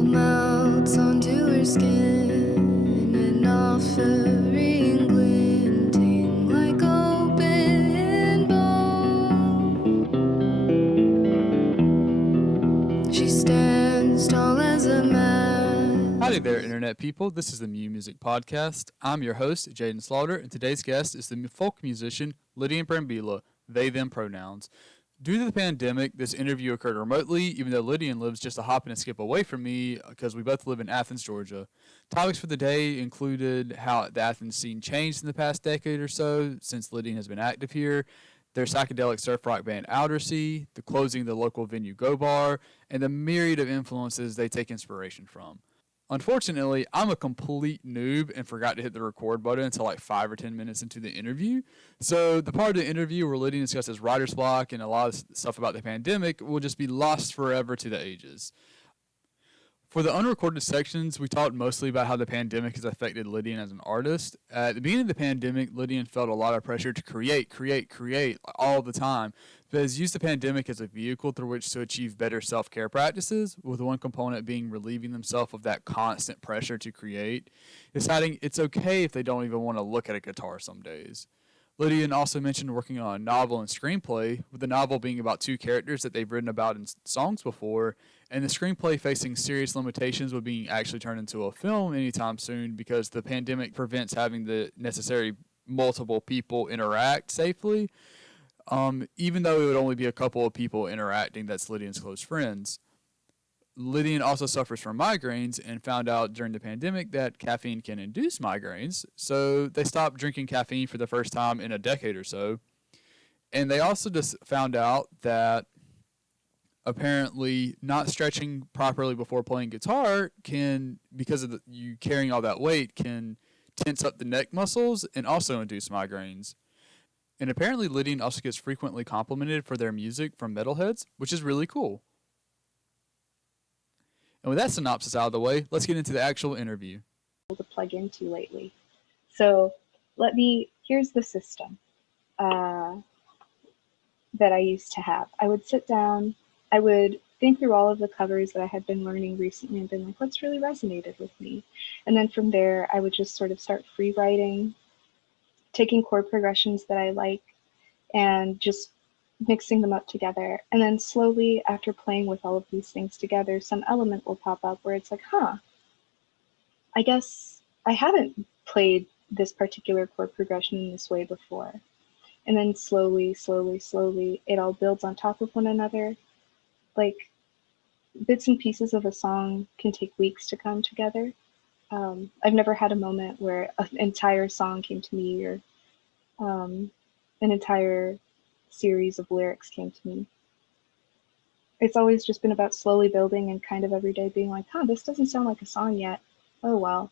cold melts onto her skin, an offering glinting like open bone. She stands tall as a man. Howdy there, Internet people. This is the Mew Music Podcast. I'm your host, Jaden Slaughter, and today's guest is the folk musician Lydian Brambila, they-them pronouns. Due to the pandemic, this interview occurred remotely, even though Lydian lives just a hop and a skip away from me because we both live in Athens, Georgia. Topics for the day included how the Athens scene changed in the past decade or so since Lydian has been active here, their psychedelic surf rock band Outersea, the closing of the local venue Go Bar, and the myriad of influences they take inspiration from. Unfortunately, I'm a complete noob and forgot to hit the record button until like 5 or 10 minutes into the interview. So the part of the interview where Lydian discusses writer's block and a lot of stuff about the pandemic will just be lost forever to the ages. For the unrecorded sections, we talked mostly about how the pandemic has affected Lydian as an artist. At the beginning of the pandemic, Lydian felt a lot of pressure to create all the time, but has used the pandemic as a vehicle through which to achieve better self-care practices, with one component being relieving themselves of that constant pressure to create, deciding it's okay if they don't even want to look at a guitar some days. Lydian also mentioned working on a novel and screenplay, with the novel being about two characters that they've written about in songs before, and the screenplay facing serious limitations with being actually turned into a film anytime soon because the pandemic prevents having the necessary multiple people interact safely, even though it would only be a couple of people interacting that's Lydian's close friends. Lydian also suffers from migraines and found out during the pandemic that caffeine can induce migraines, so they stopped drinking caffeine for the first time in a decade or so. And they also just found out that apparently not stretching properly before playing guitar can, because of you carrying all that weight, can tense up the neck muscles and also induce migraines. And apparently Lydian also gets frequently complimented for their music from metalheads, which is really cool. And with that synopsis out of the way, let's get into the actual interview. To plug into lately. So here's the system that I used to have. I would sit down, I would think through all of the covers that I had been learning recently and been like, what's really resonated with me? And then from there, I would just sort of start free writing, taking chord progressions that I like, and just mixing them up together. And then slowly, after playing with all of these things together, some element will pop up where it's like, I guess I haven't played this particular chord progression in this way before. And then slowly, it all builds on top of one another. Like, bits and pieces of a song can take weeks to come together. I've never had a moment where an entire song came to me or an entire series of lyrics came to me. It's always just been about slowly building and kind of every day being like, this doesn't sound like a song yet. Oh, well.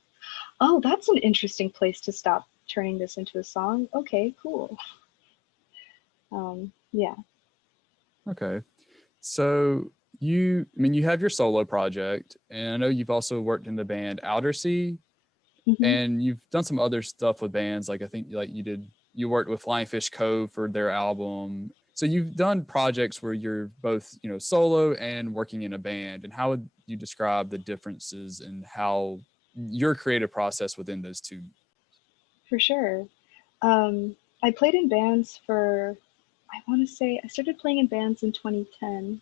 Oh, that's an interesting place to stop turning this into a song. Okay, cool. Yeah. Okay. So you have your solo project, and I know you've also worked in the band Outersea, and you've done some other stuff with bands. Like I think you worked with Flying Fish Cove for their album. So you've done projects where you're both, solo and working in a band. And how would you describe the differences in how your creative process within those two? For sure. I played in bands I started playing in bands in 2010.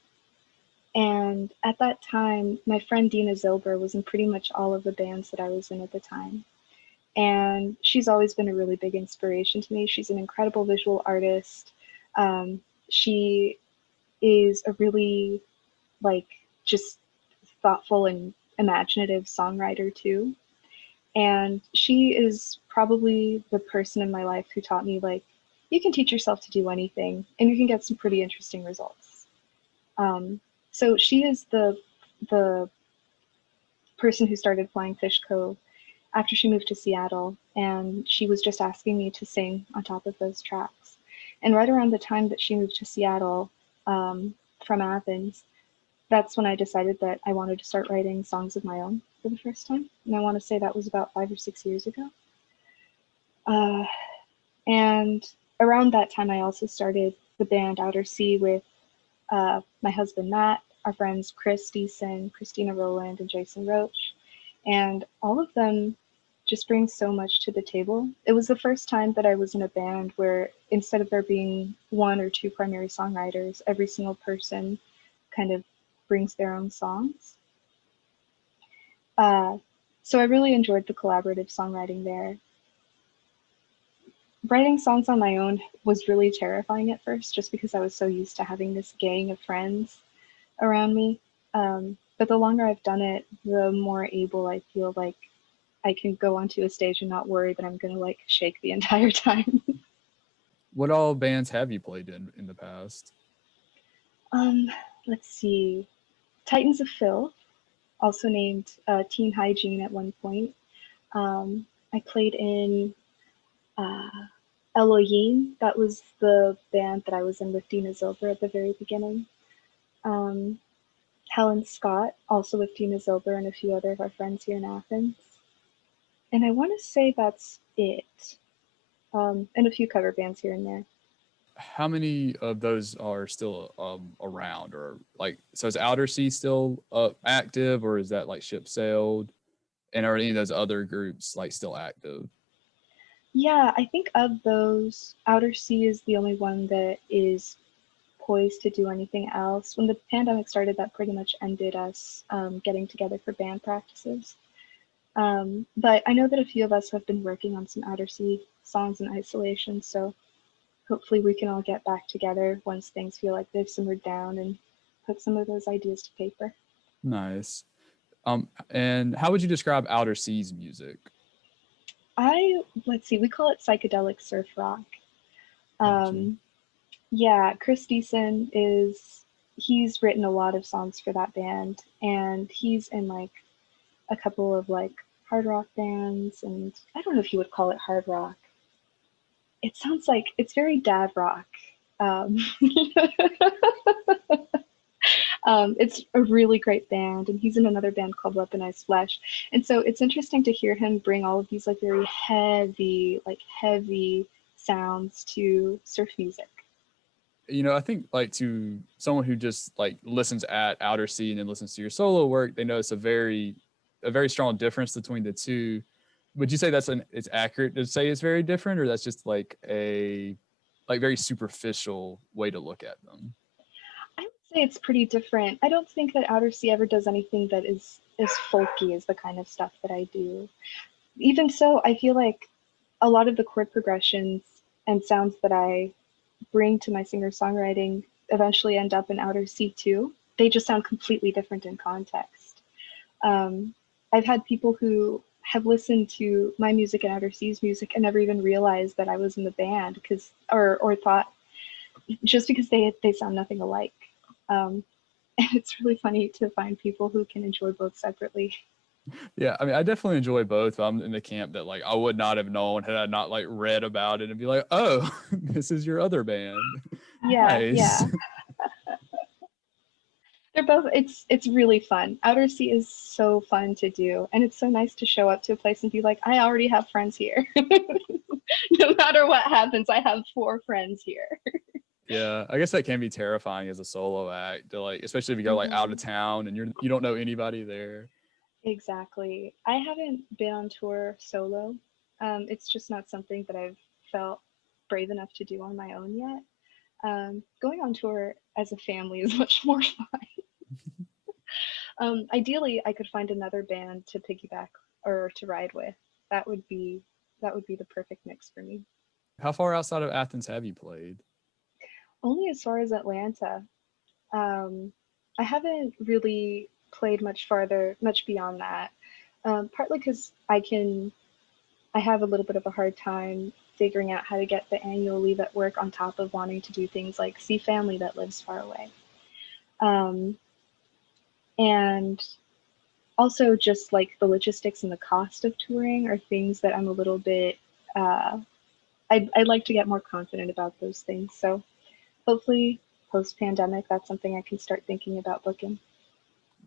And at that time, my friend Dina Zilber was in pretty much all of the bands that I was in at the time. And she's always been a really big inspiration to me. She's an incredible visual artist. She is a really, just thoughtful and imaginative songwriter too. And she is probably the person in my life who taught me, you can teach yourself to do anything and you can get some pretty interesting results. So she is the person who started Flying Fish Cove after she moved to Seattle, and she was just asking me to sing on top of those tracks. And right around the time that she moved to Seattle from Athens, that's when I decided that I wanted to start writing songs of my own for the first time. And I want to say that was about 5 or 6 years ago. And around that time, I also started the band Outersea with my husband, Matt. our friends Chris Deason, Christina Rowland, and Jason Roach. And all of them just bring so much to the table. It was the first time that I was in a band where instead of there being one or two primary songwriters, every single person kind of brings their own songs. So I really enjoyed the collaborative songwriting there. Writing songs on my own was really terrifying at first, just because I was so used to having this gang of friends around me. But the longer I've done it, the more able I feel like I can go onto a stage and not worry that I'm gonna like shake the entire time. What all bands have you played in the past? Let's see. Titans of Filth, also named Teen Hygiene at one point. I played in Elohim. That was the band that I was in with Dina Zilber at the very beginning. Helen Scott, also with Dina Zilber and a few other of our friends here in Athens. And I want to say that's it. And a few cover bands here and there. How many of those are still around, or like, so is Outersea still active, or is that like ship sailed? And are any of those other groups like still active? Yeah, I think of those, Outersea is the only one that is poised to do anything else. When the pandemic started, that pretty much ended us getting together for band practices. But I know that a few of us have been working on some Outersea songs in isolation, so hopefully we can all get back together once things feel like they've simmered down and put some of those ideas to paper. Nice. And how would you describe Outersea's music? Let's see, we call it psychedelic surf rock. Gotcha. Yeah, Chris Deason he's written a lot of songs for that band, and he's in like a couple of like hard rock bands, and I don't know if you would call it hard rock. It sounds like it's very dad rock. Um, it's a really great band, and he's in another band called Weaponized Flesh. And so it's interesting to hear him bring all of these like very heavy sounds to surf music. You know, I think like to someone who just like listens at Outersea and then listens to your solo work, they notice a very strong difference between the two. Would you say it's accurate to say it's very different, or that's just like a like very superficial way to look at them? I would say it's pretty different. I don't think that Outersea ever does anything that is as folky as the kind of stuff that I do. Even so, I feel like a lot of the chord progressions and sounds that I bring to my singer-songwriting eventually end up in Outersea too. They just sound completely different in context. I've had people who have listened to my music and Outersea's music and never even realized that I was in the band because or thought just because they sound nothing alike. And it's really funny to find people who can enjoy both separately. Yeah, I mean, I definitely enjoy both. I'm in the camp that like I would not have known had I not like read about it and be like, oh, this is your other band. Yeah, Nice. yeah. They're both it's really fun. Outersea is so fun to do, and it's so nice to show up to a place and be like, I already have friends here. No matter what happens, I have 4 friends here. Yeah, I guess that can be terrifying as a solo act to like, especially if you go like out of town and you don't know anybody there. Exactly. I haven't been on tour solo. It's just not something that I've felt brave enough to do on my own yet. Going on tour as a family is much more fun. Ideally, I could find another band to piggyback or to ride with. That would be the perfect mix for me. How far outside of Athens have you played? Only as far as Atlanta. I haven't really played much farther, much beyond that. Partly because I have a little bit of a hard time figuring out how to get the annual leave at work on top of wanting to do things like see family that lives far away. And also just like the logistics and the cost of touring are things that I'm a little bit, I'd like to get more confident about those things. So hopefully post-pandemic, that's something I can start thinking about booking.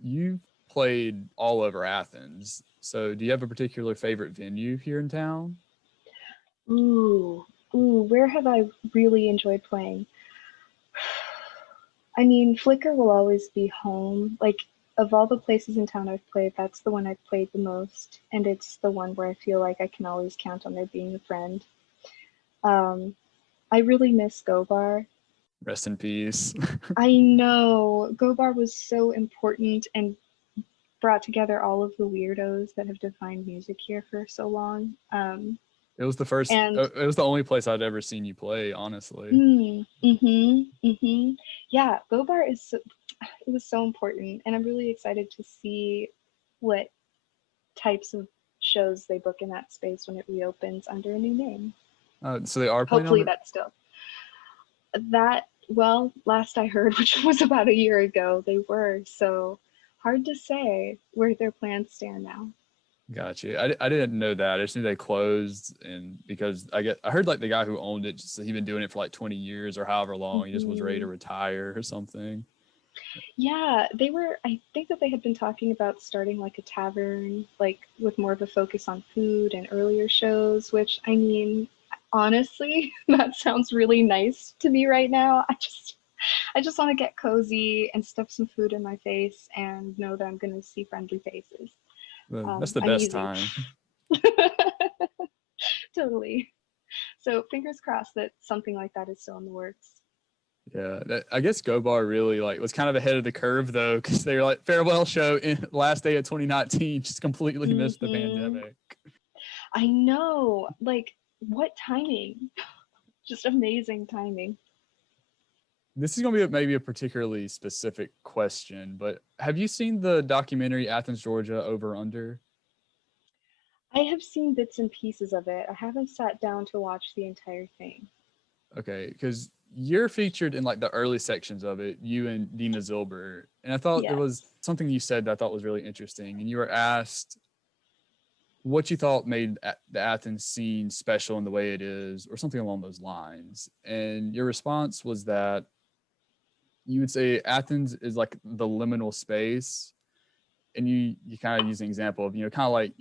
You've played all over Athens. So do you have a particular favorite venue here in town? Ooh, where have I really enjoyed playing? I mean, Flickr will always be home. Like, of all the places in town I've played, that's the one I've played the most, and it's the one where I feel like I can always count on there being a friend. Um, I really miss Go Bar. Rest in peace. I know Go Bar was so important and brought together all of the weirdos that have defined music here for so long. It was the first. And It was the only place I'd ever seen you play, honestly. Yeah, Go Bar it was so important, and I'm really excited to see what types of shows they book in that space when it reopens under a new name. So they are playing on Hopefully it. that's still that. Well, last I heard, which was about a year ago, they were. So hard to say where their plans stand now. Gotcha. I didn't know that. I just knew they closed, and because I heard like the guy who owned it, just he'd been doing it for like 20 years or however long. He just was ready to retire or something. Yeah, they were. I think that they had been talking about starting like a tavern, like with more of a focus on food and earlier shows, which I mean, honestly, that sounds really nice to me right now. I just want to get cozy and stuff some food in my face and know that I'm going to see friendly faces. That's the I'm best easy. time. Totally. So fingers crossed that something like that is still in the works. Yeah, I guess Go Bar really like was kind of ahead of the curve though, because they were like farewell show in last day of 2019, just completely missed the pandemic. I know, like what timing? Just amazing timing. This is going to be maybe a particularly specific question, but have you seen the documentary Athens, Georgia, Over Under? I have seen bits and pieces of it. I haven't sat down to watch the entire thing. Okay, because you're featured in like the early sections of it, you and Dina Zilber. And I thought there Yes. was something you said that I thought was really interesting. And you were asked what you thought made the Athens scene special in the way it is, or something along those lines. And your response was that you would say Athens is like the liminal space. And you kind of use an example of, kind of like,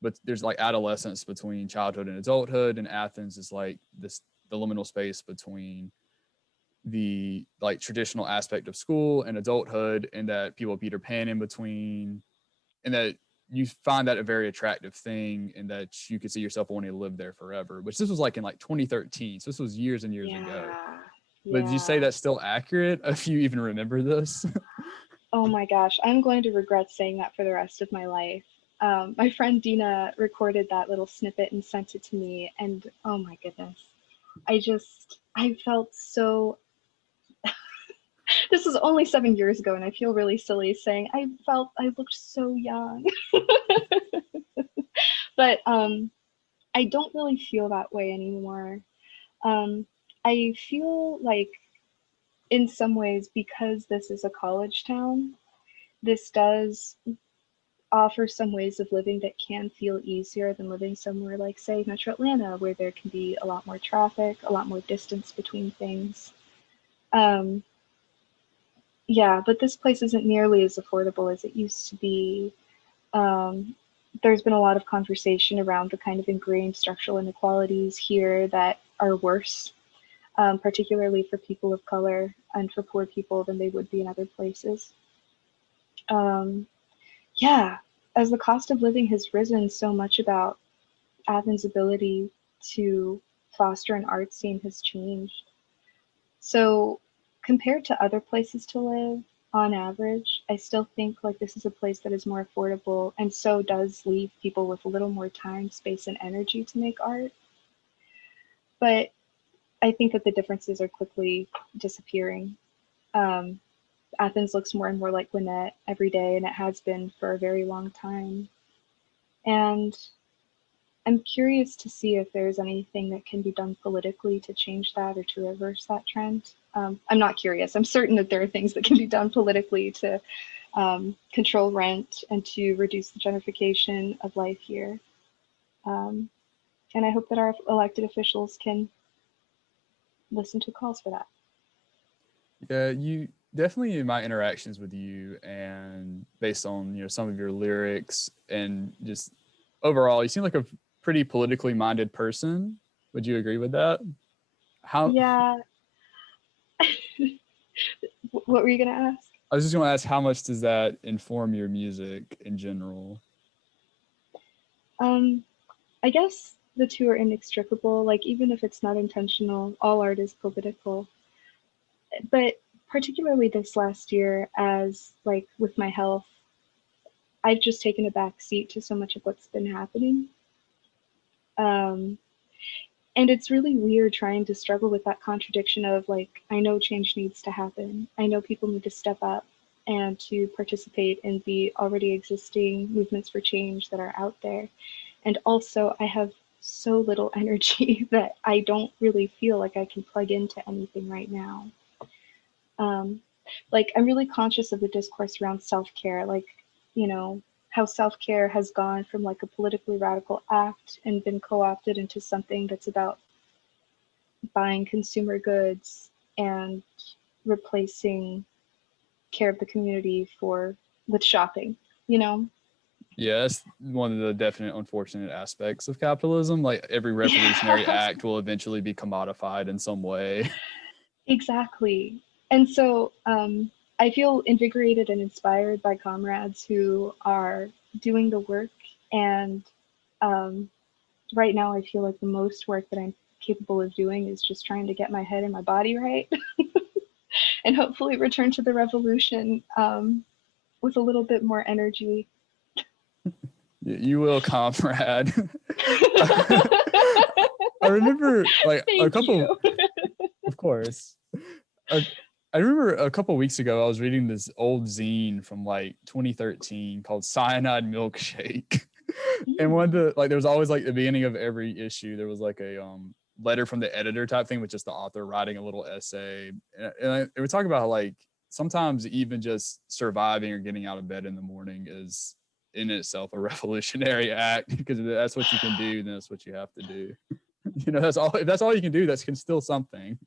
but there's like adolescence between childhood and adulthood, and Athens is like the liminal space between the like traditional aspect of school and adulthood, and that people Peter Pan in between, and that you find that a very attractive thing, and that you could see yourself wanting to live there forever, which this was like in like 2013, so this was years and years ago. But did you say that's still accurate, if you even remember this? Oh my gosh, I'm going to regret saying that for the rest of my life. My friend Dina recorded that little snippet and sent it to me, and oh my goodness, I felt so. This was only 7 years ago, and I feel really silly saying I looked so young. But I don't really feel that way anymore. I feel like, in some ways, because this is a college town, this does offer some ways of living that can feel easier than living somewhere like, say, Metro Atlanta, where there can be a lot more traffic, a lot more distance between things. Yeah, but this place isn't nearly as affordable as it used to be. There's been a lot of conversation around the kind of ingrained structural inequalities here that are worse, particularly for people of color and for poor people, than they would be in other places. Yeah, as the cost of living has risen, so much about Athens' ability to foster an art scene has changed. So compared to other places to live, on average, I still think like this is a place that is more affordable, and so does leave people with a little more time, space, and energy to make art. But I think that the differences are quickly disappearing. Athens looks more and more like Gwinnett every day, and it has been for a very long time. And I'm curious to see if there's anything that can be done politically to change that or to reverse that trend. I'm not curious. I'm certain that there are things that can be done politically to control rent and to reduce the gentrification of life here. And I hope that our elected officials can listen to calls for that. Yeah, you definitely, in my interactions with you and based on some of your lyrics and just overall, you seem like a pretty politically minded person. Would you agree with that? How? Yeah. What were you gonna ask? I was just going to ask, how much does that inform your music in general? I guess the two are inextricable. Like, even if it's not intentional, all art is political. But particularly this last year, as like with my health, I've just taken a back seat to so much of what's been happening. Um, and it's really weird trying to struggle with that contradiction of like, I know change needs to happen. I know people need to step up and to participate in the already existing movements for change that are out there. And also, I have so little energy that I don't really feel like I can plug into anything right now. Like, I'm really conscious of the discourse around self-care, like, you know, how self-care has gone from like a politically radical act and been co-opted into something that's about buying consumer goods and replacing care of the community with shopping, you know? Yeah, that's one of the definite unfortunate aspects of capitalism. Like every revolutionary act will eventually be commodified in some way. Exactly. And so I feel invigorated and inspired by comrades who are doing the work. And right now, I feel like the most work that I'm capable of doing is just trying to get my head and my body right and hopefully return to the revolution with a little bit more energy. You will, comrade. I remember like Thank a couple, you. of course. I remember a couple weeks ago, I was reading this old zine from like 2013 called Cyanide Milkshake. And one of the, like, there was always like the beginning of every issue, there was like a letter from the editor type thing with just the author writing a little essay. And it would talk about how, like, sometimes even just surviving or getting out of bed in the morning is in itself a revolutionary act, because if that's what you can do, then that's what you have to do. You know, that's all. If that's all you can do, that's can still something.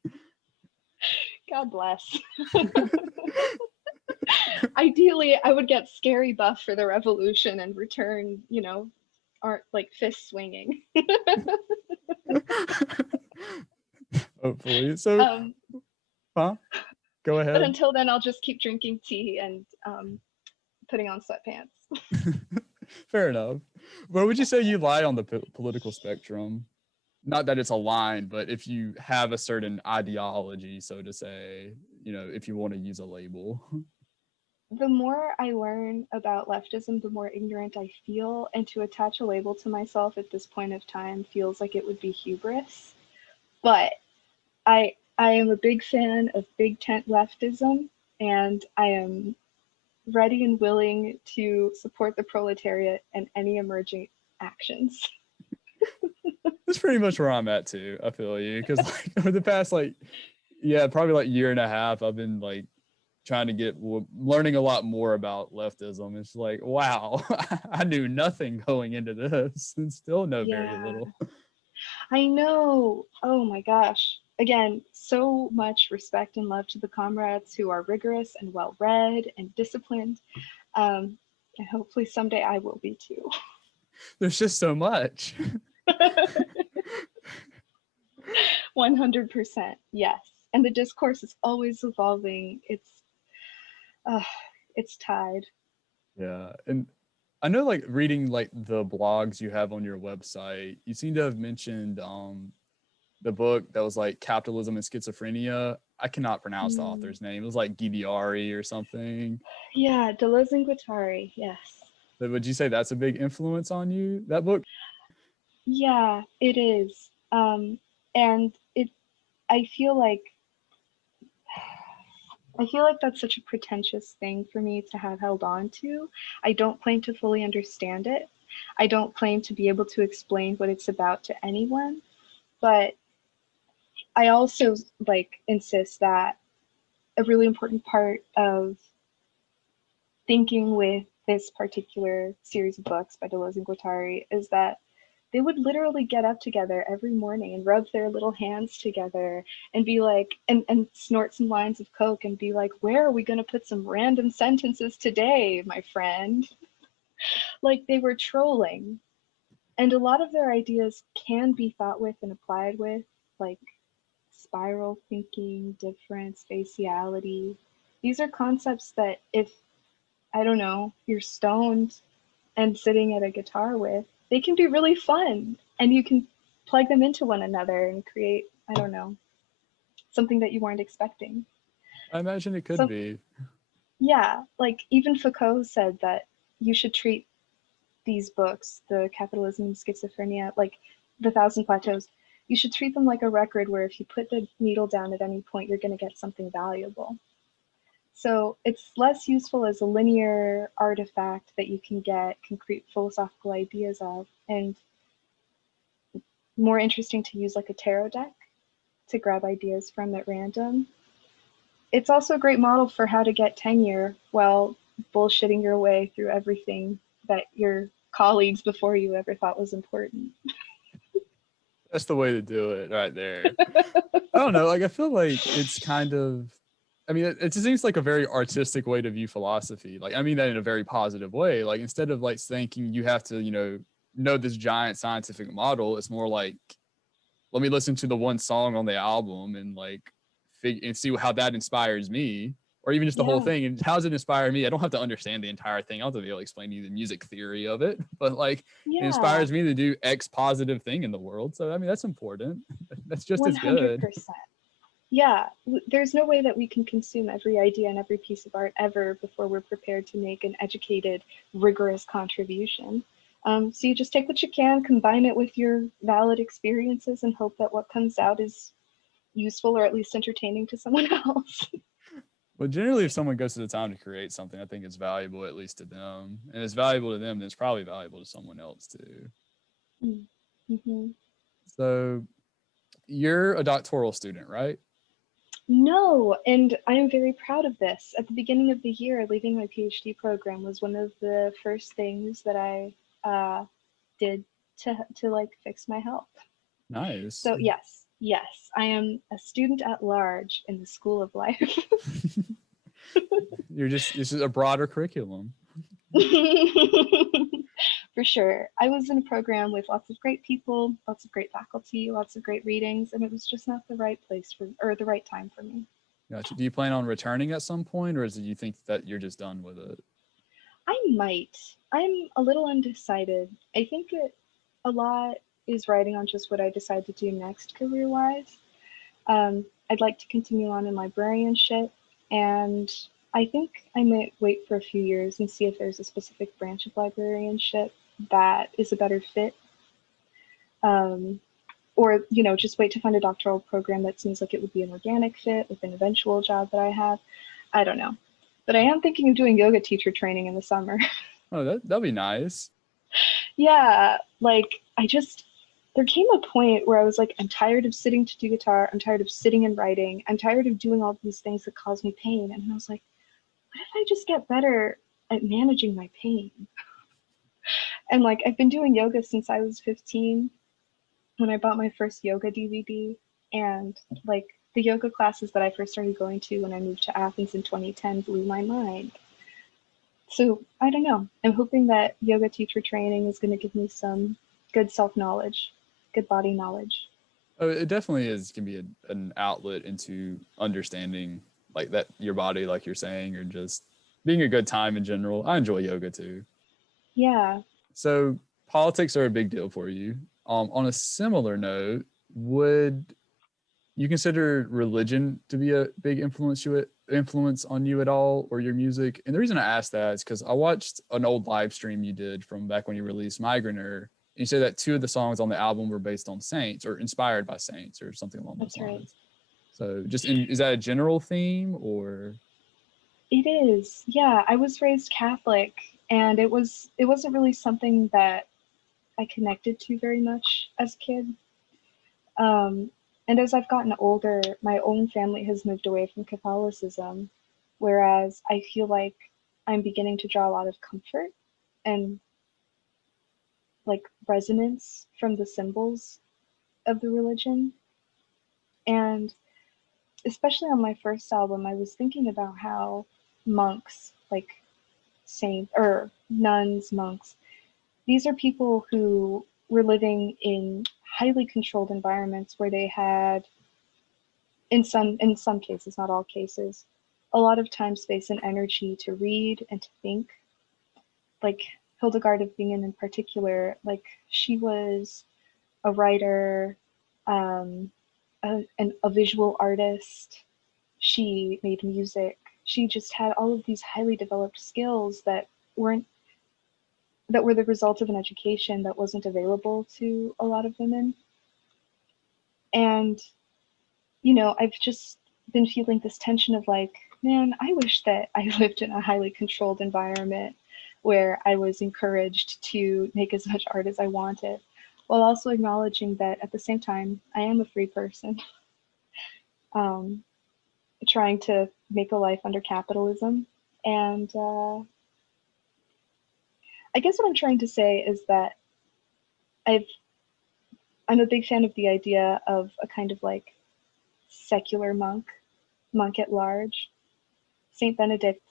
God bless. Ideally, I would get scary buff for the revolution and return, you know, art like fist swinging. Hopefully. So, huh? Go But ahead. until then, I'll just keep drinking tea and putting on sweatpants. Fair enough. Where would you say you lie on the political spectrum? Not that it's a line, but if you have a certain ideology, so to say, you know, if you want to use a label. The more I learn about leftism, the more ignorant I feel, and to attach a label to myself at this point of time feels like it would be hubris. But I am a big fan of big tent leftism, and I am ready and willing to support the proletariat and any emerging actions. That's pretty much where I'm at too. I feel you, because like over the past probably like year and a half, I've been like trying to learning a lot more about leftism. It's like, wow, I knew nothing going into this and still know very little. I know. Oh my gosh. Again, so much respect and love to the comrades who are rigorous and well-read and disciplined. And hopefully someday I will be too. There's just so much. 100%, yes. And the discourse is always evolving. It's tied. Yeah. And I know, like, reading like the blogs you have on your website, you seem to have mentioned the book that was like Capitalism and Schizophrenia. I cannot pronounce the author's name. It was like Gibiari or something. Yeah, Deleuze and Guattari, yes. But would you say that's a big influence on you, that book? Yeah, it is. And I feel like that's such a pretentious thing for me to have held on to. I don't claim to fully understand it. I don't claim to be able to explain what it's about to anyone, but I also like insist that a really important part of thinking with this particular series of books by Deleuze and Guattari is that they would literally get up together every morning and rub their little hands together and be like, and snort some lines of coke and be like, where are we going to put some random sentences today, my friend? Like, they were trolling. And a lot of their ideas can be thought with and applied with, like spiral thinking, difference, spatiality. these are concepts that if, I don't know, you're stoned and sitting at a guitar with, they can be really fun, and you can plug them into one another and create, I don't know, something that you weren't expecting. I imagine it could So be. yeah, like even Foucault said that you should treat these books, the Capitalism and Schizophrenia, like the Thousand Plateaus, you should treat them like a record where if you put the needle down at any point, you're going to get something valuable. So it's less useful as a linear artifact that you can get concrete philosophical ideas of, and more interesting to use like a tarot deck to grab ideas from at random. It's also a great model for how to get tenure while bullshitting your way through everything that your colleagues before you ever thought was important. That's the way to do it right there. I don't know. Like, I feel like it's kind of, I mean, it just seems like a very artistic way to view philosophy. Like, I mean that in a very positive way. Like, instead of like thinking you have to, know this giant scientific model, it's more like, let me listen to the one song on the album and like and see how that inspires me, or even just the whole Yeah, thing. And how does it inspire me? I don't have to understand the entire thing. I don't have to be able to explain to you the music theory of it, but like it yeah, inspires me to do X positive thing in the world. So I mean, that's important. That's just as good. 100%. Yeah, there's no way that we can consume every idea and every piece of art ever before we're prepared to make an educated, rigorous contribution. So you just take what you can, combine it with your valid experiences, and hope that what comes out is useful or at least entertaining to someone else. But generally, if someone goes to the time to create something, I think it's valuable at least to them, and it's valuable to them, then it's probably valuable to someone else too. Mm-hmm. So you're a doctoral student, right? No, and I am very proud of this. At the beginning of the year, leaving my PhD program was one of the first things that I did to like fix my health. Nice. So yes, I am a student at large in the School of Life. This is a broader curriculum. For sure. I was in a program with lots of great people, lots of great faculty, lots of great readings, and it was just not the right place or the right time for me. Gotcha. Do you plan on returning at some point, or do you think that you're just done with it? I might. I'm a little undecided. I think a lot is riding on just what I decide to do next career-wise. I'd like to continue on in librarianship, and I think I might wait for a few years and see if there's a specific branch of librarianship that is a better fit. Or, just wait to find a doctoral program that seems like it would be an organic fit with an eventual job that I have. I don't know. But I am thinking of doing yoga teacher training in the summer. Oh, that'd be nice. Yeah, like there came a point where I was like, I'm tired of sitting to do guitar. I'm tired of sitting and writing. I'm tired of doing all these things that cause me pain. And I was like, what if I just get better at managing my pain? And like, I've been doing yoga since I was 15 when I bought my first yoga DVD. And like, the yoga classes that I first started going to when I moved to Athens in 2010 blew my mind. So I don't know. I'm hoping that yoga teacher training is going to give me some good self-knowledge, good body knowledge. Oh, it definitely is. Can be an outlet into understanding like that your body, like you're saying, or just being a good time in general. I enjoy yoga too. Yeah. So politics are a big deal for you. On a similar note, would you consider religion to be a big influence on you at all, or your music? And the reason I asked that is because I watched an old live stream you did from back when you released Migrainer, and you said that 2 of the songs on the album were based on saints or inspired by saints or something along those That's right. lines. So is that a general theme, or? It is. Yeah, I was raised Catholic, and it wasn't really something that I connected to very much as a kid. And as I've gotten older, my own family has moved away from Catholicism, whereas I feel like I'm beginning to draw a lot of comfort and like resonance from the symbols of the religion. And especially on my first album, I was thinking about how monks, like saints or nuns, monks, these are people who were living in highly controlled environments where they had, in some cases, not all cases, a lot of time, space, and energy to read and to think. Like Hildegard of Bingen in particular, like she was a writer, um, a visual artist. She made music. She just had all of these highly developed skills weren't that were the result of an education that wasn't available to a lot of women. And I've just been feeling this tension of like, man, I wish that I lived in a highly controlled environment where I was encouraged to make as much art as I wanted, while also acknowledging that at the same time, I am a free person, trying to make a life under capitalism. And I guess what I'm trying to say is that I'm a big fan of the idea of a kind of like secular monk at large. Saint Benedict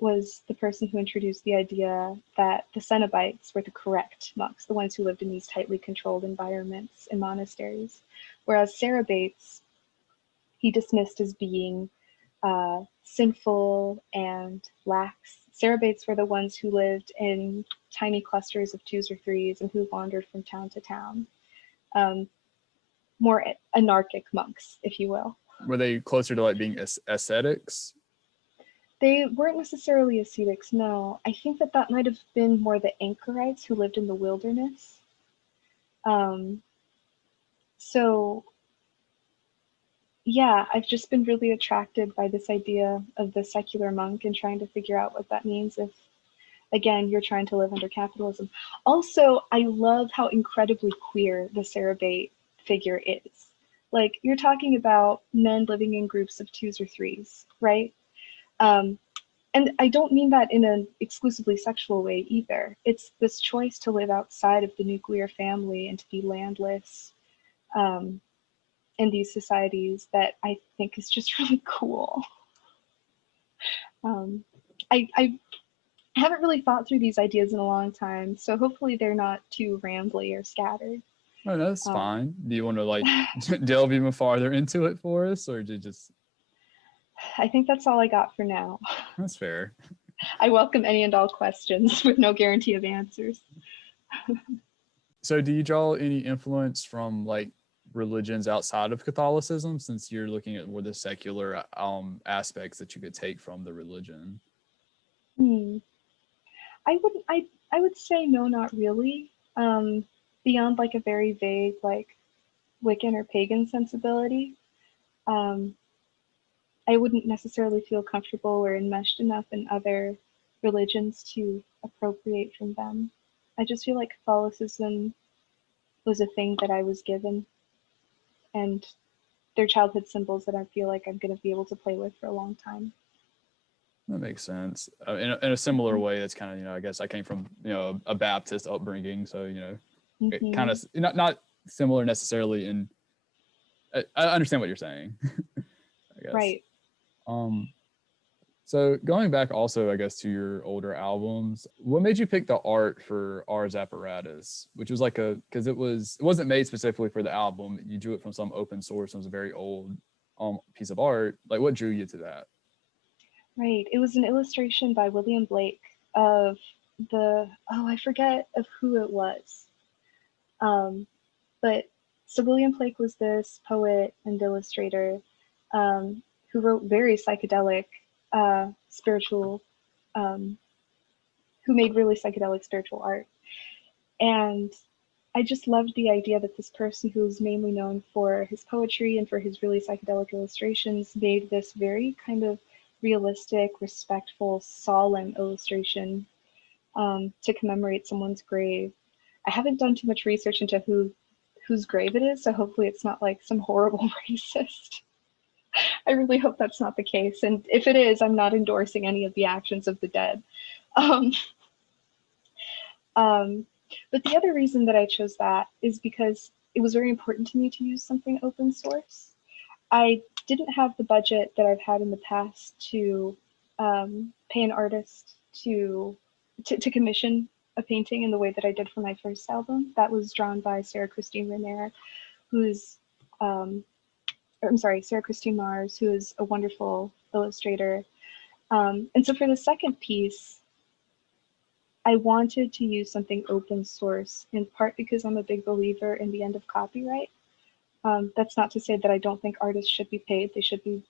was the person who introduced the idea that the Cenobites were the correct monks, the ones who lived in these tightly controlled environments in monasteries, whereas Cerebates he dismissed as being sinful and lax. Cerebates were the ones who lived in tiny clusters of twos or threes and who wandered from town to town. More anarchic monks, if you will. Were they closer to like being ascetics? They weren't necessarily ascetics, no. I think that might have been more the anchorites who lived in the wilderness. So yeah, I've just been really attracted by this idea of the secular monk and trying to figure out what that means if, again, you're trying to live under capitalism. Also, I love how incredibly queer the Cerebate figure is. Like, you're talking about men living in groups of twos or threes, right? And I don't mean that in an exclusively sexual way either. It's this choice to live outside of the nuclear family and to be landless in these societies that I think is just really cool. I haven't really thought through these ideas in a long time, so hopefully they're not too rambly or scattered. Oh, no, that's fine. Do you want to like delve even farther into it for us, or do you just? I think that's all I got for now. That's fair. I welcome any and all questions with no guarantee of answers. So do you draw any influence from like religions outside of Catholicism, since you're looking at more the secular aspects that you could take from the religion? I would say no, not really. Beyond like a very vague like Wiccan or pagan sensibility. I wouldn't necessarily feel comfortable or enmeshed enough in other religions to appropriate from them. I just feel like Catholicism was a thing that I was given, and they're childhood symbols that I feel like I'm going to be able to play with for a long time. That makes sense. In a similar way, that's kind of, I guess I came from, a Baptist upbringing. So, it kind of not similar necessarily in, I understand what you're saying, I guess. Right. So going back also, I guess, to your older albums, what made you pick the art for Ars Apparatus, which was like because it wasn't made specifically for the album. You drew it from some open source. It was a very old piece of art. Like, what drew you to that? Right. It was an illustration by William Blake of I forget of who it was. But so William Blake was this poet and illustrator who wrote very psychedelic spiritual, who made really psychedelic spiritual art. And I just loved the idea that this person who was mainly known for his poetry and for his really psychedelic illustrations made this very kind of realistic, respectful, solemn illustration to commemorate someone's grave. I haven't done too much research into whose grave it is, so hopefully it's not like some horrible racist. I really hope that's not the case. And if it is, I'm not endorsing any of the actions of the dead. But the other reason that I chose that is because it was very important to me to use something open source. I didn't have the budget that I've had in the past to pay an artist to commission a painting in the way that I did for my first album. That was drawn by Sarah Christine Renner, who's Sarah Christine Mars, who is a wonderful illustrator. And so for the second piece, I wanted to use something open source, in part because I'm a big believer in the end of copyright. That's not to say that I don't think artists should be paid. They should be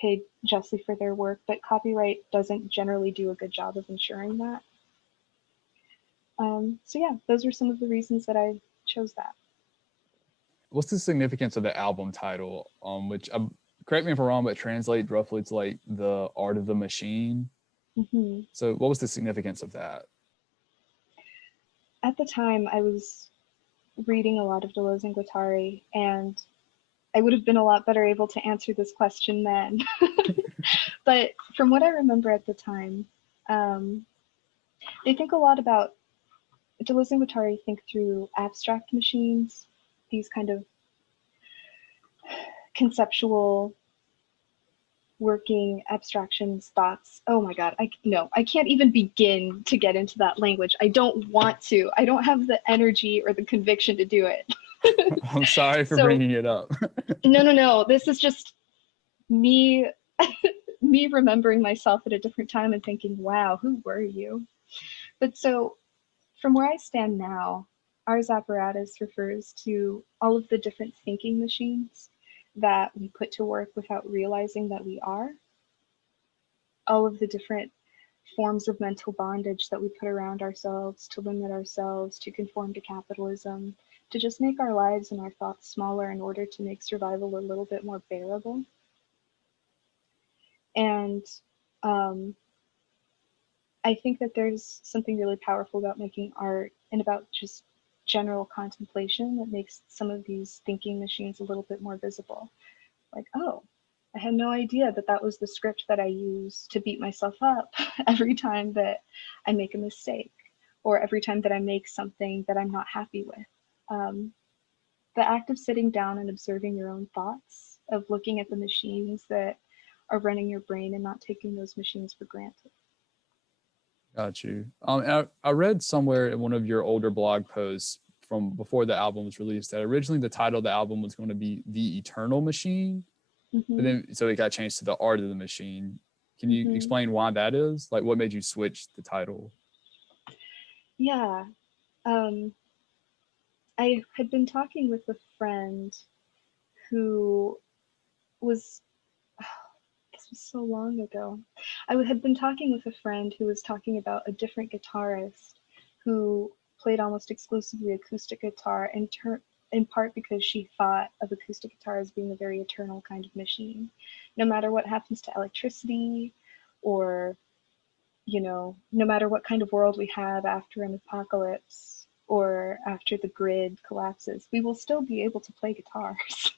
paid justly for their work, but copyright doesn't generally do a good job of ensuring that. So yeah, those are some of the reasons that I chose that. What's the significance of the album title? Which, correct me if I'm wrong, but translates roughly to like the art of the machine. Mm-hmm. So what was the significance of that? At the time, I was reading a lot of Deleuze and Guattari, and I would have been a lot better able to answer this question then. But from what I remember at the time, they think a lot about, Deleuze and Guattari think through abstract machines, these kind of conceptual working abstractions, thoughts. Oh my God, I can't even begin to get into that language. I don't want to. I don't have the energy or the conviction to do it. I'm sorry for bringing it up. No. This is just me, me remembering myself at a different time and thinking, wow, who were you? But so from where I stand now, Ars Apparatus refers to all of the different thinking machines that we put to work without realizing that we are. All of the different forms of mental bondage that we put around ourselves to limit ourselves, to conform to capitalism, to just make our lives and our thoughts smaller in order to make survival a little bit more bearable. And I think that there's something really powerful about making art and about just general contemplation that makes some of these thinking machines a little bit more visible. Like, oh, I had no idea that that was the script that I use to beat myself up every time that I make a mistake, or every time that I make something that I'm not happy with. The act of sitting down and observing your own thoughts, of looking at the machines that are running your brain and not taking those machines for granted. Got you. I read somewhere in one of your older blog posts from before the album was released that originally the title of the album was going to be The Eternal Machine, but then so it got changed to The Art of the Machine. Can you explain why that is? Like, what made you switch the title? Yeah. I had been talking with a friend who was, this was so long ago. I had been talking with a friend who was talking about a different guitarist who played almost exclusively acoustic guitar, in part because she thought of acoustic guitar as being a very eternal kind of machine. No matter what happens to electricity, or, no matter what kind of world we have after an apocalypse or after the grid collapses, we will still be able to play guitars.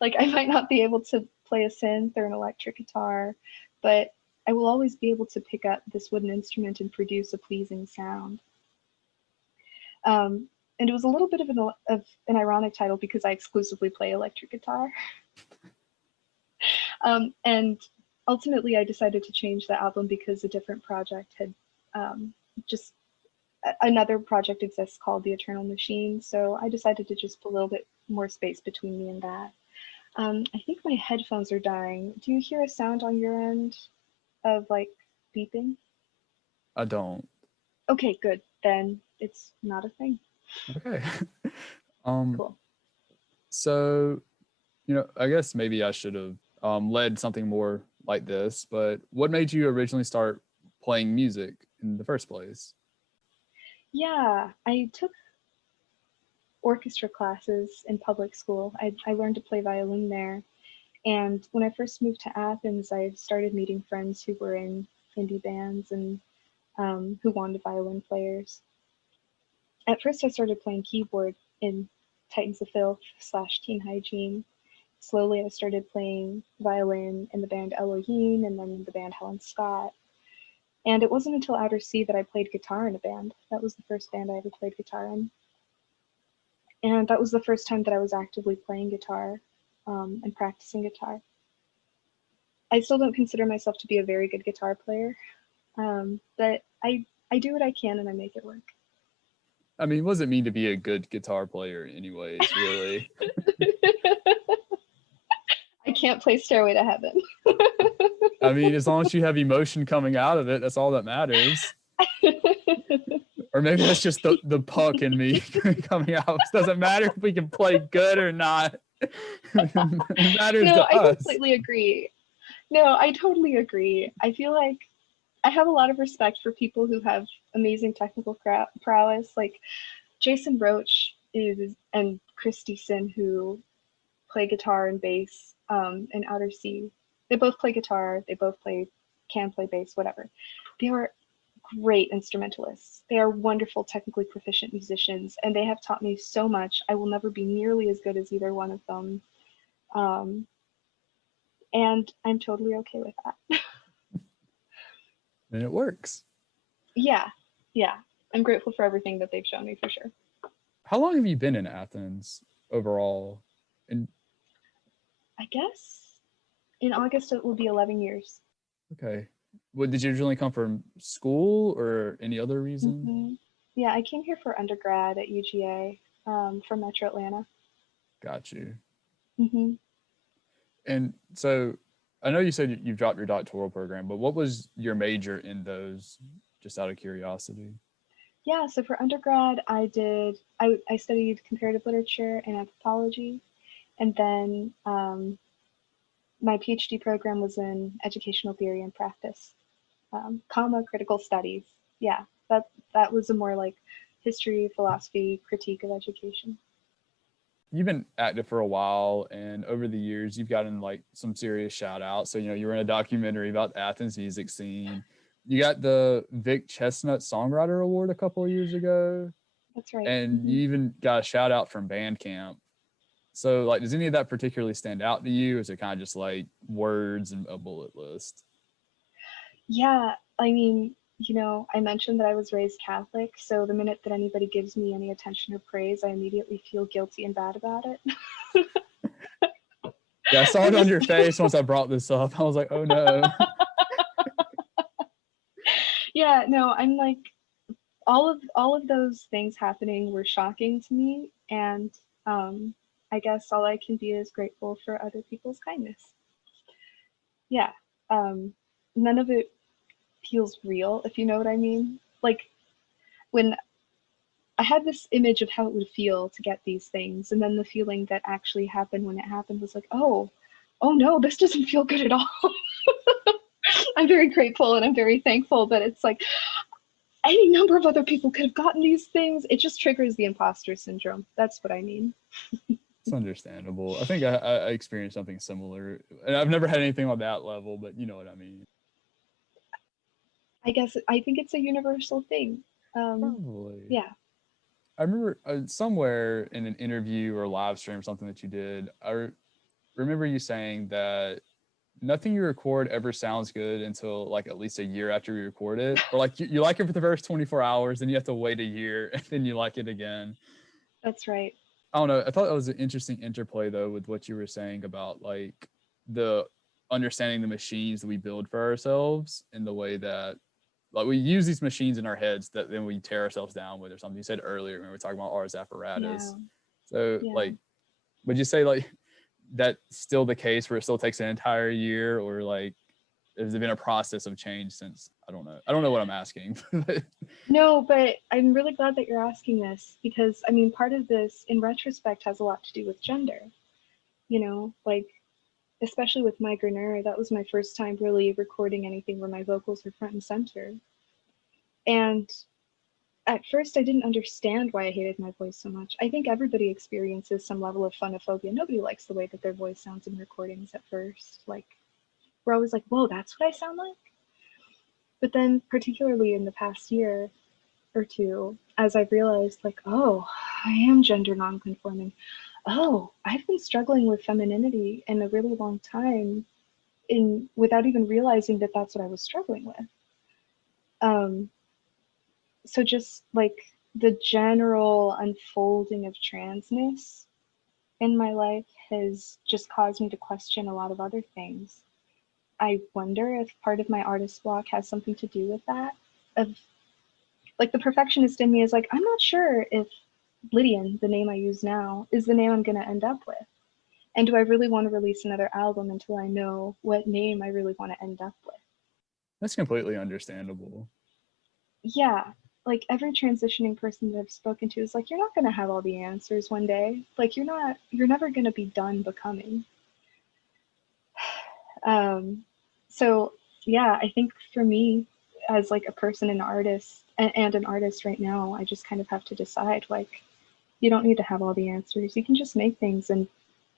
Like, I might not be able to play a synth or an electric guitar, but I will always be able to pick up this wooden instrument and produce a pleasing sound. And it was a little bit of an ironic title because I exclusively play electric guitar. And ultimately I decided to change the album because a different project had another project exists called The Eternal Machine. So I decided to just put a little bit more space between me and that. I think my headphones are dying. Do you hear a sound on your end of like beeping? I don't. Okay, good. Then it's not a thing. Okay. Cool. So, I guess maybe I should have led something more like this, but what made you originally start playing music in the first place? Yeah, I took orchestra classes in public school. I learned to play violin there. And when I first moved to Athens, I started meeting friends who were in indie bands and who wanted violin players. At first, I started playing keyboard in Titans of Filth / Teen Hygiene. Slowly, I started playing violin in the band Elohim and then the band Helen Scott. And it wasn't until Outersea that I played guitar in a band. That was the first band I ever played guitar in. And that was the first time that I was actively playing guitar and practicing guitar. I still don't consider myself to be a very good guitar player, but I do what I can and I make it work. I mean, what does it mean to be a good guitar player anyways, really? can't play Stairway to Heaven. I mean, as long as you have emotion coming out of it, that's all that matters. Or maybe that's just the puck in me coming out. It doesn't matter if we can play good or not. It matters to I us. completely agree. No, I totally agree. I feel like I have a lot of respect for people who have amazing technical prowess. Like Jason Roach and Christy Sin, who play guitar and bass in Outersea. They both play guitar. They both can play bass, whatever. They are great instrumentalists. They are wonderful, technically proficient musicians, and they have taught me so much. I will never be nearly as good as either one of them. And I'm totally okay with that. Then it works. Yeah. I'm grateful for everything that they've shown me, for sure. How long have you been in Athens overall? And I guess in August it will be 11 years. okay. What, did you originally come from school or any other reason? Mm-hmm. Yeah, I came here for undergrad at UGA from Metro Atlanta. Got you. Mm-hmm. And so I know you said you've dropped your doctoral program, but what was your major in those, just out of curiosity? Yeah, so for undergrad, I studied comparative literature and anthropology, and then my PhD program was in educational theory and practice, critical studies. Yeah, that was a more like history, philosophy, critique of education. You've been active for a while, and over the years you've gotten like some serious shout outs. So, you were in a documentary about the Athens music scene. You got the Vic Chestnut Songwriter Award a couple of years ago. That's right. And Mm-hmm. you even got a shout out from Bandcamp. So, like, does any of that particularly stand out to you? Or is it kind of just like words and a bullet list? Yeah, I mean, I mentioned that I was raised Catholic, so the minute that anybody gives me any attention or praise, I immediately feel guilty and bad about it. Yeah, I saw it on your face once I brought this up. I was like, oh no. Yeah, no, I'm like, all of those things happening were shocking to me, and I guess all I can be is grateful for other people's kindness. Yeah, none of it feels real, if you know what I mean. Like, when I had this image of how it would feel to get these things, and then the feeling that actually happened when it happened was like, oh no, this doesn't feel good at all. I'm very grateful and I'm very thankful, but it's like any number of other people could have gotten these things. It just triggers the imposter syndrome. That's what I mean. It's understandable. I think I experienced something similar. And I've never had anything on that level, but you know what I mean. I think it's a universal thing. Probably. Yeah. I remember somewhere in an interview or live stream, something that you did, I remember you saying that nothing you record ever sounds good until like at least a year after you record it, or like you like it for the first 24 hours, then you have to wait a year and then you like it again. That's right. I don't know. I thought that was an interesting interplay though with what you were saying about like the understanding the machines that we build for ourselves and the way that like we use these machines in our heads that then we tear ourselves down with or something. You said earlier when we were talking about Ars apparatus. Yeah. So Yeah. like, would you say like that's still the case where it still takes an entire year, or like has there been a process of change since? I don't know what I'm asking. No, but I'm really glad that you're asking this, because I mean, part of this in retrospect has a lot to do with gender. Like, especially with Migraineur, that was my first time really recording anything where my vocals were front and center. And at first I didn't understand why I hated my voice so much. I think everybody experiences some level of phonophobia. Nobody likes the way that their voice sounds in recordings at first. Like, we're always like, whoa, that's what I sound like? But then, particularly in the past year or two, as I've realized, like, oh, I am gender nonconforming. Oh, I've been struggling with femininity in a really long time without even realizing that that's what I was struggling with. So just like the general unfolding of transness in my life has just caused me to question a lot of other things. I wonder if part of my artist block has something to do with that. Of like, the perfectionist in me is like, I'm not sure if Lydian, the name I use now, is the name I'm going to end up with. And do I really want to release another album until I know what name I really want to end up with? That's completely understandable. Yeah, like every transitioning person that I've spoken to is like, you're not going to have all the answers one day. Like you're never going to be done becoming. So yeah, I think for me as like a person, an artist and an artist right now, I just kind of have to decide like, you don't need to have all the answers. You can just make things and,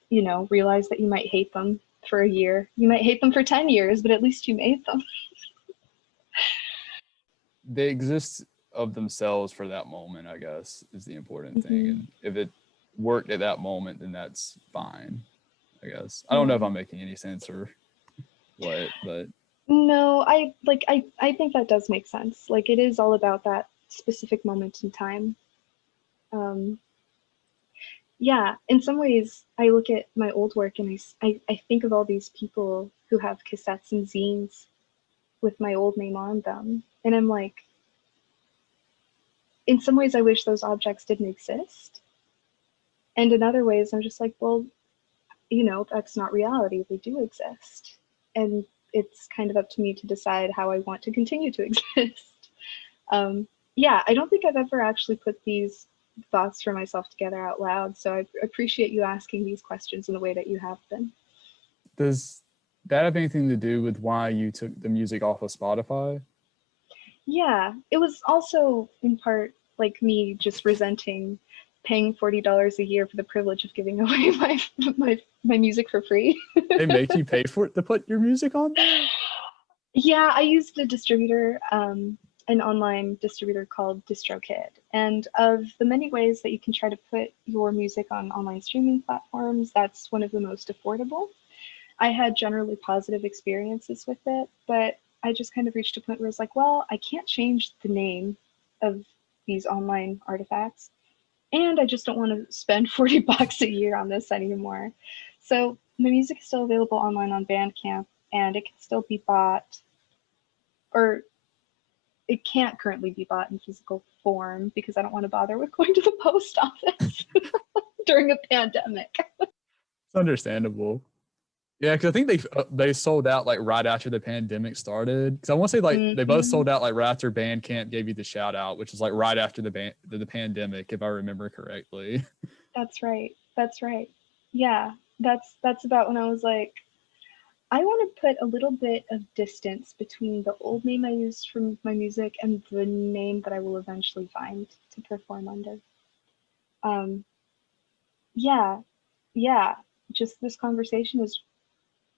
you know, realize that you might hate them for a year. You might hate them for 10 years, but at least you made them. They exist of themselves for that moment, I guess, is the important thing. Mm-hmm. And if it worked at that moment, then that's fine, I guess. I don't know Yeah. if I'm making any sense or what, but No, I think that does make sense. Like it is all about that specific moment in time. Um, yeah, in some ways, I look at my old work and I think of all these people who have cassettes and zines with my old name on them. And I'm like, in some ways, I wish those objects didn't exist. And in other ways, I'm just like, well, you know, that's not reality. They do exist. And it's kind of up to me to decide how I want to continue to exist. Um, yeah, I don't think I've ever actually put these thoughts for myself together out loud. So I appreciate you asking these questions in the way that you have been. does that have anything to do with why you took the music off of Spotify? Yeah, it was also in part like me just resenting paying $40 a year for the privilege of giving away my music for free. They make you pay for it to put your music on there? Yeah, I used a distributor, an online distributor called DistroKid. And of the many ways that you can try to put your music on online streaming platforms, that's one of the most affordable. I had generally positive experiences with it, but I just kind of reached a point where it's like, well, I can't change the name of these online artifacts, and I just don't want to spend 40 bucks a year on this anymore. So my music is still available online on Bandcamp, and it can still be bought, or it can't currently be bought in physical form because I don't want to bother with going to the post office during a pandemic. It's understandable. Yeah, because I think they sold out like right after the pandemic started. Because I want to say like they both Mm-hmm. sold out like right after Bandcamp gave you the shout out, which is like right after the pandemic, if I remember correctly. That's right. That's right. Yeah, that's about when I was like, I want to put a little bit of distance between the old name I used for my music and the name that I will eventually find to perform under. Um, yeah, yeah. Just this conversation is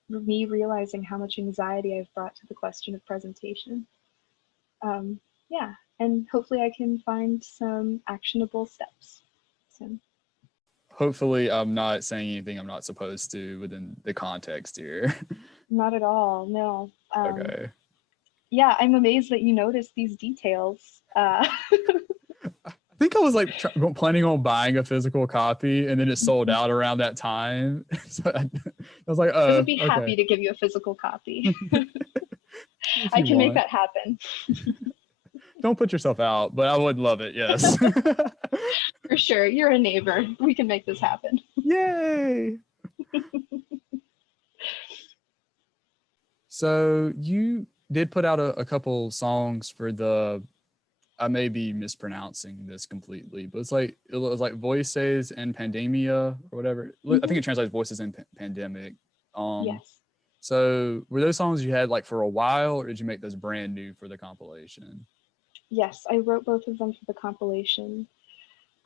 me realizing how much anxiety I've brought to the question of presentation. Yeah, and hopefully I can find some actionable steps soon. Hopefully, I'm not saying anything I'm not supposed to within the context here. Not at all, no. Okay. Yeah, I'm amazed that you noticed these details. I think I was like planning on buying a physical copy, and then it sold out around that time. So I was like, I oh, would be okay. happy to give you a physical copy. If I you can make want. that happen. Don't put yourself out, but I would love it. Yes. For sure. You're a neighbor. We can make this happen. Yay. So you did put out a couple songs for the, I may be mispronouncing this completely, but it was like Voices and Pandemia or whatever. I think it translates Voices and Pandemic. Yes. So were those songs you had like for a while, or did you make those brand new for the compilation? Yes, I wrote both of them for the compilation.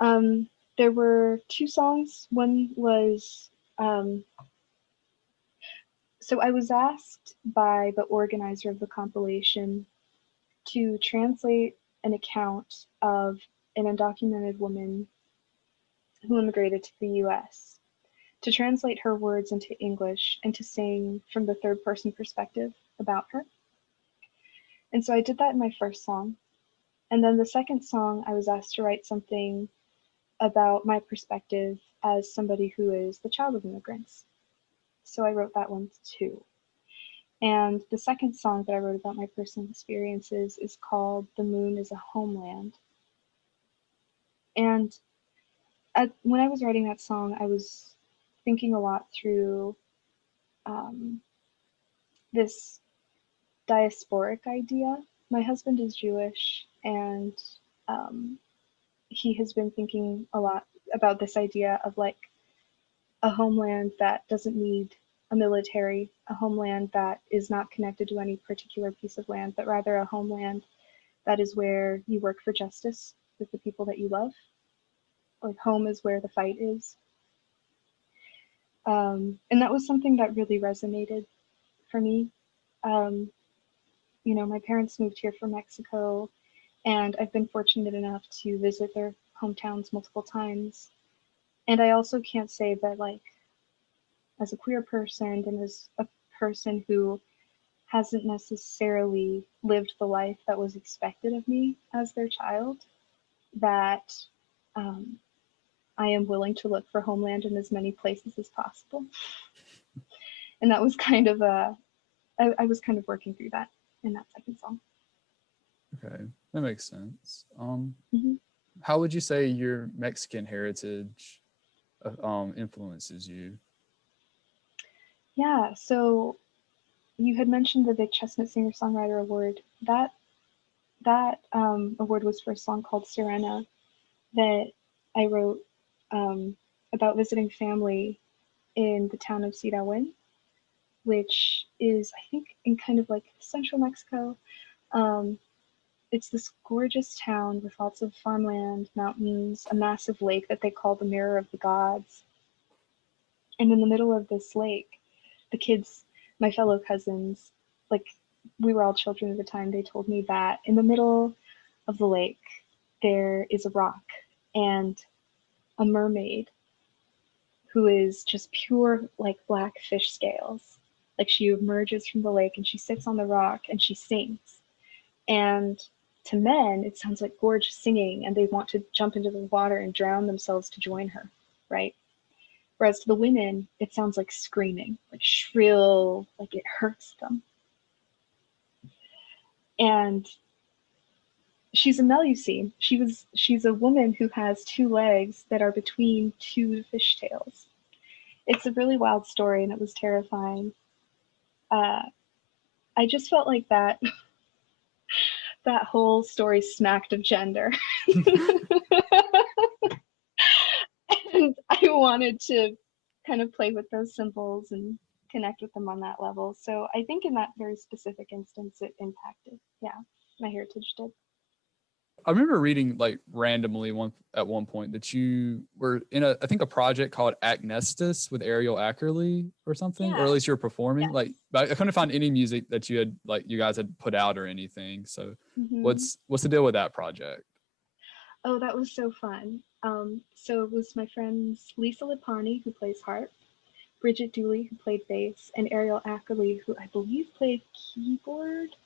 There were two songs. One was, so I was asked by the organizer of the compilation to translate an account of an undocumented woman who immigrated to the US, to translate her words into English and to sing from the third person perspective about her. And so I did that in my first song. And then the second song, I was asked to write something about my perspective as somebody who is the child of immigrants. So I wrote that one too. And the second song that I wrote about my personal experiences is called The Moon is a Homeland. And when I was writing that song, I was thinking a lot through this diasporic idea. My husband is Jewish, and he has been thinking a lot about this idea of like a homeland that doesn't need a military, a homeland that is not connected to any particular piece of land, but rather a homeland that is where you work for justice with the people that you love. Like home is where the fight is. And that was something that really resonated for me. You know, my parents moved here from Mexico, and I've been fortunate enough to visit their hometowns multiple times. And I also can't say that, like, as a queer person and as a person who hasn't necessarily lived the life that was expected of me as their child, that I am willing to look for homeland in as many places as possible. And that was kind of I was kind of working through that in that second song. Okay, that makes sense. Mhm. How would you say your Mexican heritage influences you? Yeah, so you had mentioned the Vic Chestnut Singer Songwriter Award. That award was for a song called Sirena that I wrote about visiting family in the town of Sirawen, which is, I think, in kind of like central Mexico. It's this gorgeous town with lots of farmland, mountains, a massive lake that they call the Mirror of the Gods. And in the middle of this lake, the kids, my fellow cousins, like we were all children at the time, they told me that in the middle of the lake, there is a rock and a mermaid who is just pure like black fish scales. Like she emerges from the lake and she sits on the rock and she sings. And to men, it sounds like gorgeous singing, and they want to jump into the water and drown themselves to join her, right? Whereas to the women, it sounds like screaming, like shrill, like it hurts them. And she's a Melusine. She's a woman who has two legs that are between two fishtails. It's a really wild story, and it was terrifying. I just felt like that whole story smacked of gender. And I wanted to kind of play with those symbols and connect with them on that level. So I think in that very specific instance, it impacted, yeah, my heritage did. I remember reading like randomly at one point that you were in I think a project called Agnestus with Ariel Ackerley or something, or at Yeah. least you're performing. Yes. Like I couldn't find any music that you guys had put out or anything. So what's the deal with that project? Oh, that was so fun. So it was my friends Lisa Lipani, who plays harp, Bridget Dooley, who played bass, and Ariel Ackerley, who I believe played keyboard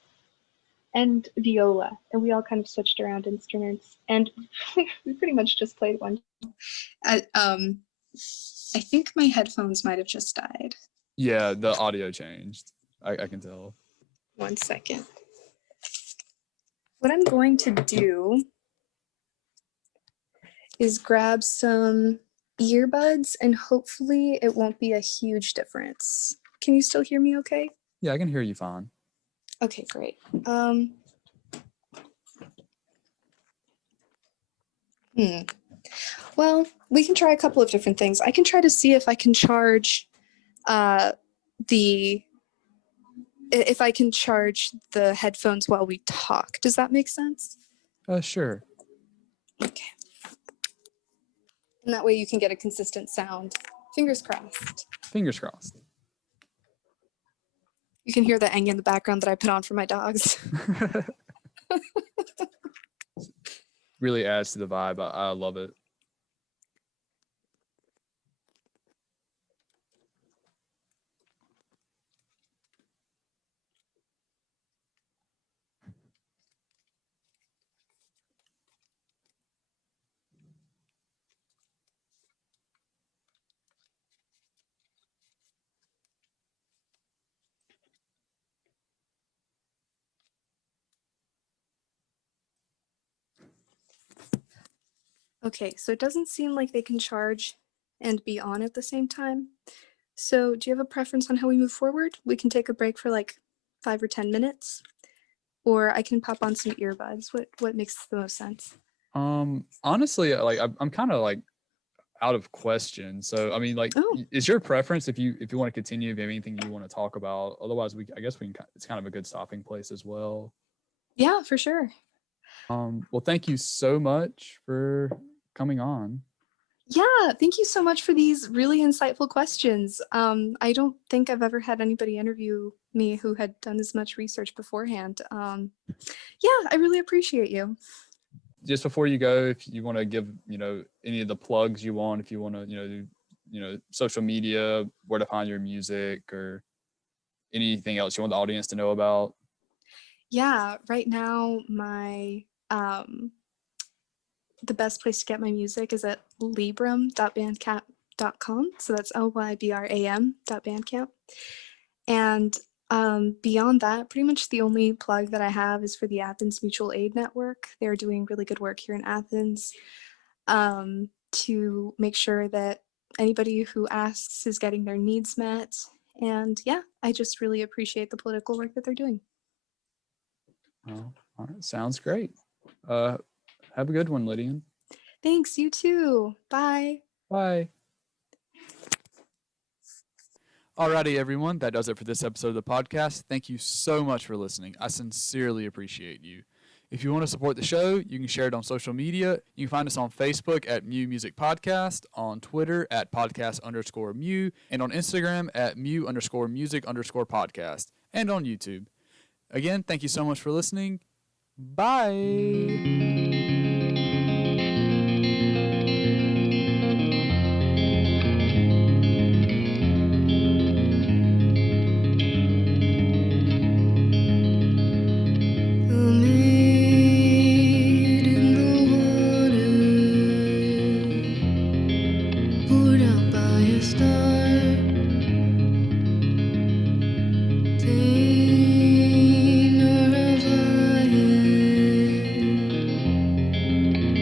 and viola. And we all kind of switched around instruments, and we pretty much just played one. I think my headphones might have just died. Yeah, the audio changed. I can tell. 1 second. What I'm going to do is grab some earbuds, and hopefully it won't be a huge difference. Can you still hear me okay? Yeah, I can hear you fine. Okay, great. Well, we can try a couple of different things. I can try to see if I can charge if I can charge the headphones while we talk. Does that make sense? Sure. Okay. And that way you can get a consistent sound. Fingers crossed. Fingers crossed. You can hear the Eng in the background that I put on for my dogs. Really adds to the vibe. I love it. Okay, so it doesn't seem like they can charge and be on at the same time. So do you have a preference on how we move forward? We can take a break for like 5 or 10 minutes, or I can pop on some earbuds. What makes the most sense? Honestly, like I'm kind of like out of question. So I mean, like, Oh, is your preference if you want to continue, if you have anything you want to talk about? Otherwise, I guess we can. It's kind of a good stopping place as well. yeah, for sure. Well, thank you so much for coming on. Yeah, thank you so much for these really insightful questions. I don't think I've ever had anybody interview me who had done as much research beforehand. Yeah, I really appreciate you. Just before you go, if you want to give, any of the plugs you want, if you want to, do, social media, where to find your music, or anything else you want the audience to know about. Yeah, right now the best place to get my music is at libram.bandcamp.com. So that's LYBRAM.bandcamp. And beyond that, pretty much the only plug that I have is for the Athens Mutual Aid Network. They're doing really good work here in Athens to make sure that anybody who asks is getting their needs met. And yeah, I just really appreciate the political work that they're doing. Oh, all right. Sounds great. Have a good one, Lydian. Thanks, you too. Bye. Bye. Alrighty, everyone. That does it for this episode of the podcast. Thank you so much for listening. I sincerely appreciate you. If you want to support the show, you can share it on social media. You can find us on Facebook at Mew Music Podcast, on Twitter at podcast_Mew, and on Instagram at Mew_music_podcast, and on YouTube. Again, thank you so much for listening. Bye.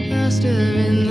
Master in